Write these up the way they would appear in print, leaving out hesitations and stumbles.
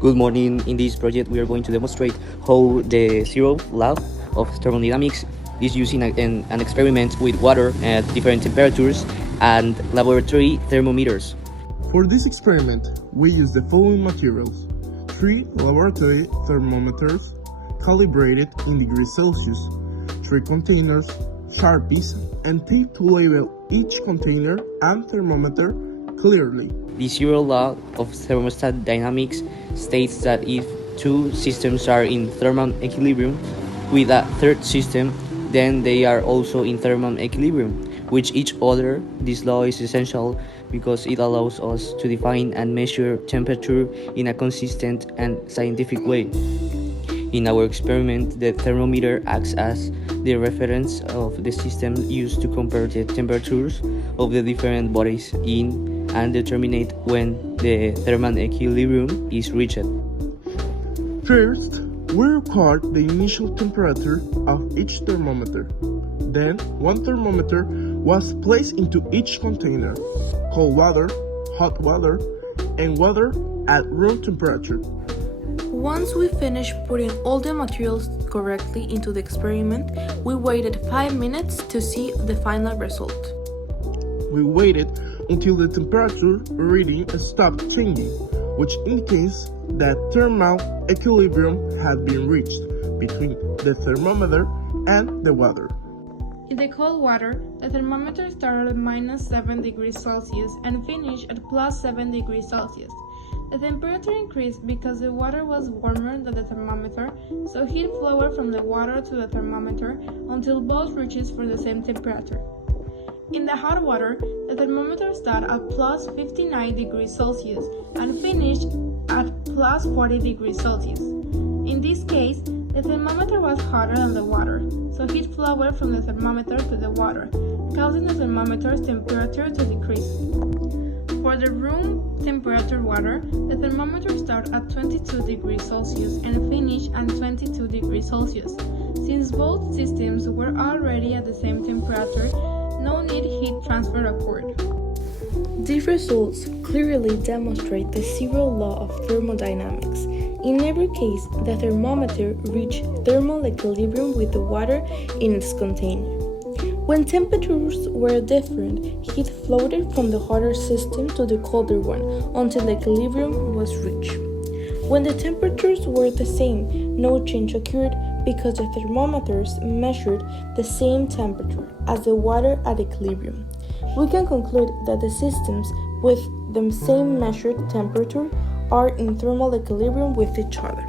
Good morning. In this project, we are going to demonstrate how the Zeroth law of thermodynamics is using an experiment with water at different temperatures and laboratory thermometers. For this experiment, we use the following materials: 3 laboratory thermometers calibrated in degrees Celsius, 3 containers, Sharpies, and tape to label each container and thermometer clearly. The Zeroth law of thermostat dynamics states that if two systems are in thermal equilibrium with a third system, then they are also in thermal equilibrium with each other. This law is essential because it allows us to define and measure temperature in a consistent and scientific way. In our experiment, the thermometer acts as the reference of the system used to compare the temperatures of the different bodies in and determine when the thermal equilibrium is reached. First, we record the initial temperature of each thermometer. Then, one thermometer was placed into each container: cold water, hot water, and water at room temperature. Once we finished putting all the materials correctly into the experiment, we waited 5 minutes to see the final result. We waited until the temperature reading stopped changing, which indicates that thermal equilibrium had been reached between the thermometer and the water. In the cold water, the thermometer started at -7 degrees Celsius and finished at +7 degrees Celsius. The temperature increased because the water was warmer than the thermometer, so heat flowed from the water to the thermometer until both reaches for the same temperature. In the hot water, the thermometer started at +59 degrees Celsius and finished at +40 degrees Celsius. In this case, the thermometer was hotter than the water, so heat flowed from the thermometer to the water, causing the thermometer's temperature to decrease. For the room temperature water, the thermometer started at 22 degrees Celsius and finished at 22 degrees Celsius. Since both systems were already at the same temperature, no need heat transfer occurred. These results clearly demonstrate the Zeroth law of thermodynamics. In every case, the thermometer reached thermal equilibrium with the water in its container. When temperatures were different, heat floated from the hotter system to the colder one until equilibrium was reached. When the temperatures were the same, no change occurred because the thermometers measured the same temperature as the water at equilibrium. We can conclude that the systems with the same measured temperature are in thermal equilibrium with each other.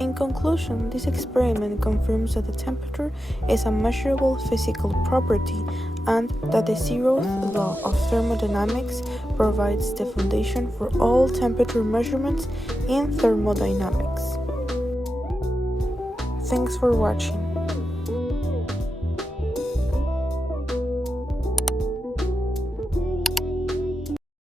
In conclusion, this experiment confirms that the temperature is a measurable physical property and that the Zeroth law of thermodynamics provides the foundation for all temperature measurements in thermodynamics. Thanks for watching.